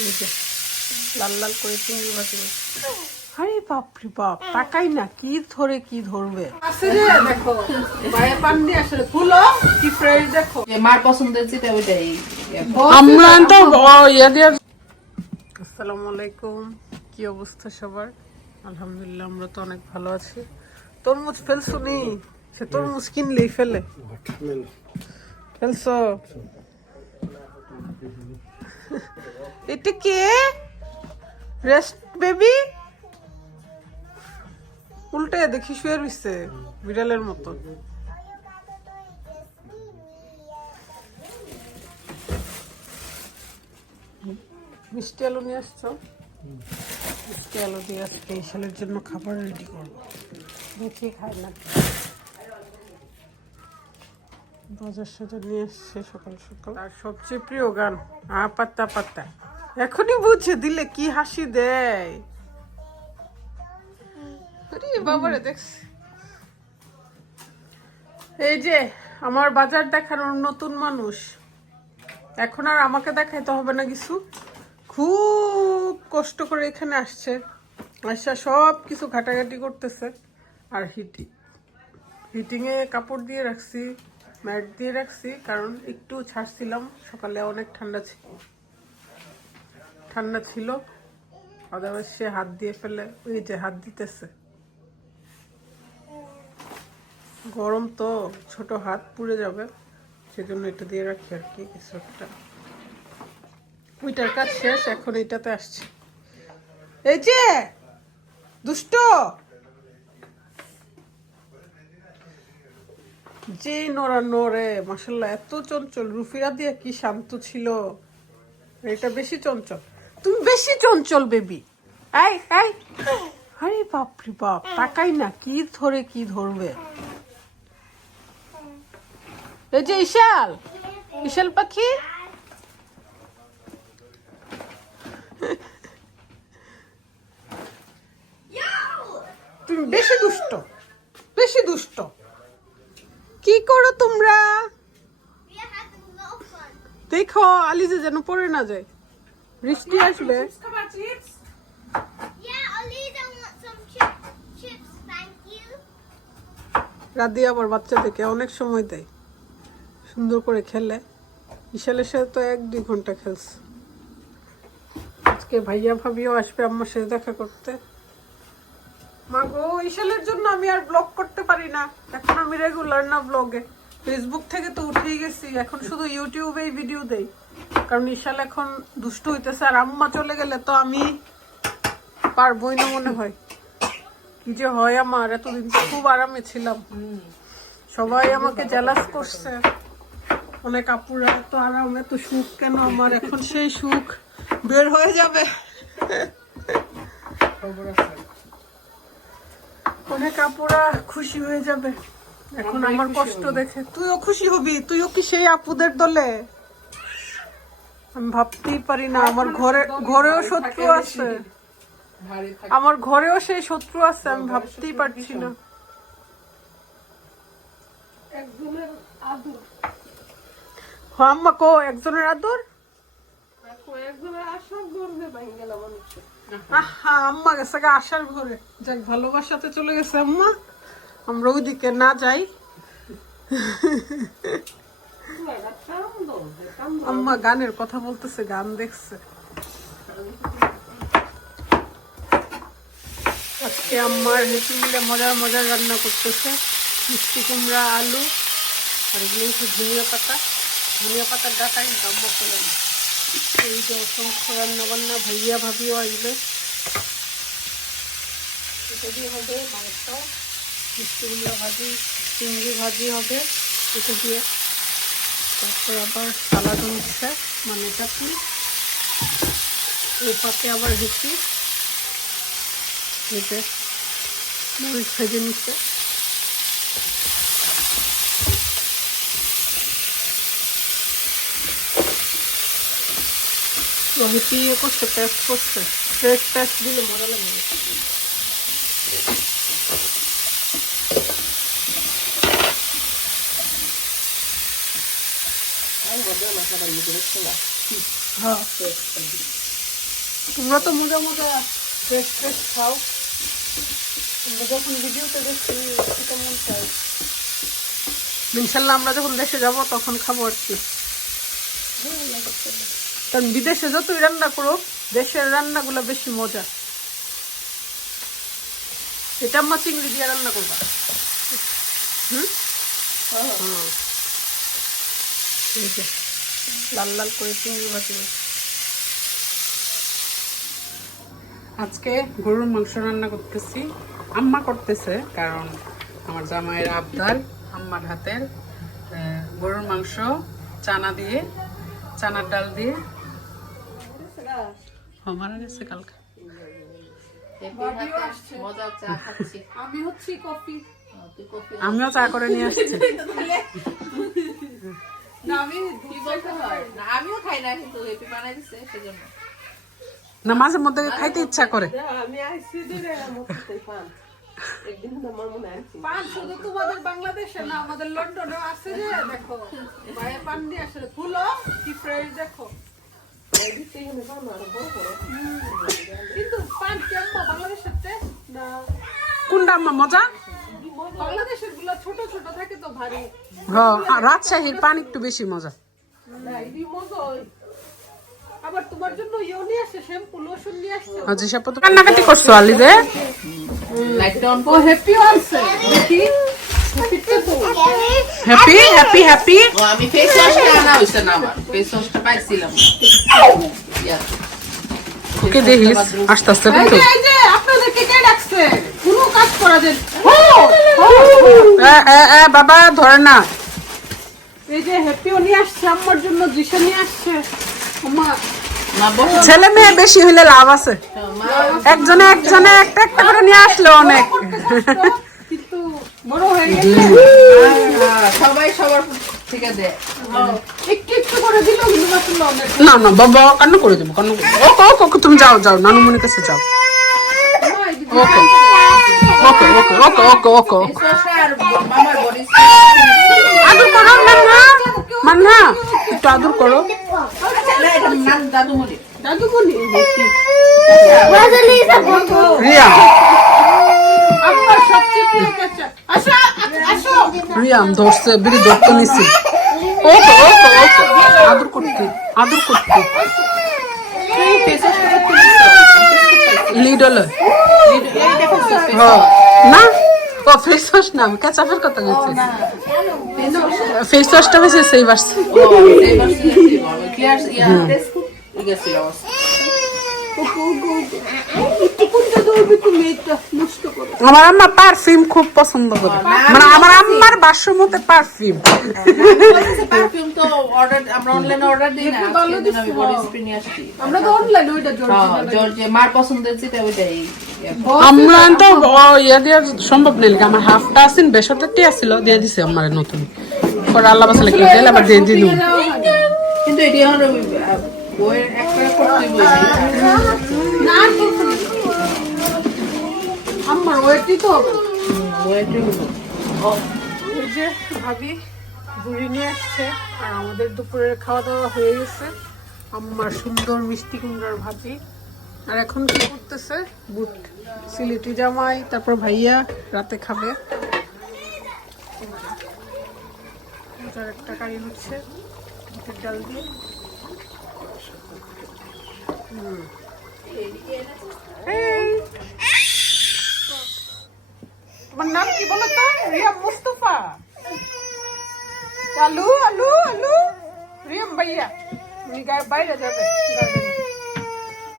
এই যে লাল লাল করে চিংড়ি ভাজি। আরে বাপরে বাপ, তাকাই না কি ধরে কি ধরবে। দেখো বাইরে পান দিয়ে আসলে ফুলো কি ফ্রেশ দেখো। মার পছন্দের যেটা ওইটাই। আমরা তো ইয়া দিয়ে। আসসালামু আলাইকুম, কি অবস্থা সবার? আলহামদুলিল্লাহ আমরা তো অনেক ভালো আছি। তরমুজ ফেলছো নি? সে তরমুজ কিনলেই ফেলে ফেলছো। এটা কে? রেস্ট বেবি উল্টে দেখি শুয়ে রইছে বিড়ালের মতো। মিষ্টি আলু নিয়ে আসছো? মিষ্টি আলু দিয়ে আজকে ইশালের জন্য খাবার রেডি করবো। দেখি খাই না, বাজার সাথে নিয়ে এসছে সকাল সকাল। আর সবচেয়ে প্রিয় গান পাত্তা পাত্তা। এখনই বুঝে দিলে কি হাসি দেয়। বাবারে দেখছি। এই যে আমার বাজার দেখানোর নতুন মানুষ, এখন আর আমাকে দেখাইতে হবে না কিছু। খুব কষ্ট করে এখানে আসছে, আসা সব কিছু ঘাটাঘাটি করতেছে। আর হিটিংয়ে কাপড় দিয়ে রাখছি, ম্যাট দিয়ে রাখছি, কারণ একটু ছাড়ছিলাম সকালে, অনেক ঠান্ডা ছিল। আদারওয়াইজ সে হাত দিয়ে ফেলে, ওই যে হাত দিতেছে, গরম তো ছোট হাত পুড়ে যাবে, সেজন্য এটা দিয়ে রাখি আর কি কিছু একটা। ওইটার কাজ শেষ, এখন এইটাতে আসছে। এই যে দুষ্ট, যে নড়া নড়ে মাশাআল্লাহ, এত চঞ্চল। রুফিরা দিয়ে কি শান্ত ছিল, এটা বেশি চঞ্চল। তুমি বেশি চঞ্চল বেবি। এই এই, আরে বাপরে বাপ, তাকাই না কি ধরে কি ধরবে। এই যে ইশাল পাখি, তুমি বেশি দুষ্ট। কি করো তোমরা? দেখো আলিজে যেন পড়ে না যায়, বৃষ্টি আসবে। রাধি আবার বাচ্চাদেরকে অনেক সময় দেয়, সুন্দর করে খেলে। ইশালের সাথে তো 1-2 ঘন্টা খেলছে। আজকে ভাইয়া ভাবিও আসবে আমার সাথে দেখা করতে। মা গো, ইশালের জন্য আমি আর ব্লগ করতে পারি না এখন, আমি রেগুলার না ব্লগে। ফেসবুক থেকে তো উঠেই গেছি, এখন শুধু ইউটিউবেই ভিডিও দেই, কারণ ইশাল এখন দুষ্ট হইতেছে। আর আম্মা চলে গেলে তো আমি পারবই না মনে হয়। কি যে হয় আমার, এতদিন তো খুব আরামে ছিলাম, সবাই আমাকে জেলাস করছে অনেক। আপুরা এত আরাম, এত সুখ কেন আমার? এখন সেই সুখ বের হয়ে যাবে। অনেক আপুরা খুশি হয়ে যাবে এখন আমার কষ্ট দেখে। তুইও খুশি হবি, তুইও কি সেই আপুদের দলে? আমি ভাবতেই পারি না, আমার ঘরেও শত্রু আছে, আমার ঘরেও সেই শত্রু আছে, আমি ভাবতেই পারছি না। আম্মা কো একজনের আদর, আম্মা গেছে আশার ঘরে। যাক, ভালোবাসাতে চলে গেছে আম্মা, আমরা ওইদিকে না যাই। আম্মা গানের কথা বলতেছে, গান দেখছে। আজকে আম্মার হেঁটে মিলে মজার রান্না করতেছে, মিষ্টি কুমড়া, আলু, আর এগুলো হচ্ছে ধনিয়া পাতার ডাটাই আম্মা করে। এই যে অসংখ্য রান্না বান্না, ভাইয়া ভাবিও আসবে। এটা দিয়ে হবে মাংস, মিষ্টি কুমড়া ভাজি, চিংড়ি ভাজি হবে এটা দিয়ে। তারপর আবার সালাদ হচ্ছে, মানে চাটনি। এই পাতে আবার হেঁচি, এতে মরিচ ভেজে নিচ্ছে। রহিতি করছে, পেস্ট করছে, ফ্রেশ পেস্ট দিলে মজা লাগে। তোমরা তো মজা মজা ফ্রেশ ফ্রেশ খাও, আমরা যখন ভিডিওতে দেখছি সেটা মন চাই। ইনশাল্লাহ আমরা যখন দেশে যাব তখন খাবো আর কি। কারণ বিদেশে যতই রান্না করো দেশের রান্নাগুলো বেশি মজা। এটা আম্মা চিংড়ি দিয়ে রান্না করবা। এই যে লাল লাল করে চিংড়ি ভাজি। আজকে গরুর মাংস রান্না করতেছি, আম্মা করতেছে, কারণ আমার জামাইয়ের আবদার আম্মার হাতের গরুর মাংস চানা দিয়ে, চানার ডাল দিয়ে। মারা গেছে কালকে। আমি হচ্ছি কফি, আমিও চা করে নিয়ে আসছি। আমিও খাই না, কিন্তু হেপি বানাই দিছে সেজন্য। না মাঝে মধ্যে খাইতে ইচ্ছা করে। পান শুধু তোমাদের বাংলাদেশে না, আমাদের লন্ডনে আছে যে, দেখো ভাইয়া পান দিয়ে আসলে ফুলো কি ফ্রেশ দেখো। কিন্তু পান কেমন বাংলাদেশের না, কোনটা আম্মা মজা? বাংলাদেশের গুলো ছোট ছোট থাকে তো ভারী। হ্যাঁ, রাজশাহীর পান একটু বেশি মজা। আবার তোমার জন্য ইয়ে নিয়ে আসছে, শ্যাম্পু লোশন নিয়ে আসছে। আজি সাপো তো কান্নাকাটি করছো আলি যে। লাইটটা অন ও হ্যাপি আছে দেখি, হ্যাপি হ্যাপি হ্যাপি। আমি ফেস ওয়াশটা আনা হইছে না, আমার ফেস ওয়াশটা পাইছিলাম। ওকে দেখিস আস্তে আস্তে এই কিন্তু। যে এই যে আপনাদেরকে কে ডাকছে? কোনো কাজ করা যায় বাবা ধরে না। এই যে হ্যাপিও নিয়ে আসছে আমার জন্য, জিশা নিয়ে আসছে। মা মা বসো, ছেলে মেয়ে বেশি হইলে লাভ আছে। মা একজনে একজনে একটা একটা করে নিয়ে আসলে অনেক। কিন্তু বড় হয়ে গেছে, সবাই সবার ঠিক আছে। একটু একটু করে দিল কিন্তু আসলে অনেক। না না বাবা কান্না করে দেবো, কান্না করে দেবো। ওকে ওকে ওকে তুমি যাও যাও নানুমনির কাছে যাও। ওকে ওকে ওকে ওকে ওকে ওকে ওকে। ফেস ওয়াশটা আর মামার বডি আদর করো মান্না, মান্না একটু আদর করো। না, এটা নাম দাদুমণি। দাদুমণি রিয়া আমার সবচেয়ে প্রিয় কাঁচা। আসো আসো, রিয়াম ধরছে বিড়ি ধরতে নিছি। ওকে ওকে ওকে আদর করতে আদর করতে। ফেস ওয়াশটা করতে দিছো? লিডল এই দেখো না ও ফেস ওয়াশ না, কেচাপের কথা বলছি। ফেস ওয়াশটা বেশি সেই বাসছে। আমার আম্মা পারফিউম খুব পছন্দ করে, মানে আমার আম্মার বাসমতে পারফিউম। পারফিউম তো অর্ডার, আমরা অনলাইনে অর্ডার দিই না, সেদিন আমি বডি স্প্রে নিয়ে আসছি। আমরা তো অনলাইন ওইটা জর্জে মার পছন্দের যেটা ওইটাই। আমরা তো ইয়া দেওয়া সম্ভব নেই, আমার হাফটা আসেন বেসরকারটি আসছিল দিয়ে দিছে আমার নতুন পরে আল্লাহ বাসা লেগে দিলে আবার দিয়ে দিল। কিন্তু এটি আমার বইয়ের একটা করতে বই না, আমার ওইটি তো বইয়ের এই যে ভাবি ঘুরে নিয়ে আসছে আর আমাদের দুপুরের খাওয়া দাওয়া হয়ে গেছে। আমার সুন্দর মিষ্টি কুমড়ার ভাজি। আর এখন কি করতেছে বুট সিলেটি জামাই, তারপর ভাইয়া রাতে খাবে। একটা কারি হচ্ছে বুটের ডাল দিয়ে। তোমার নাম কি বলো তো? রিয়াম মুস্তফা। আলু আলু আলু রিয়াম ভাইয়া, বাইরে যাবে গার্ডেনে।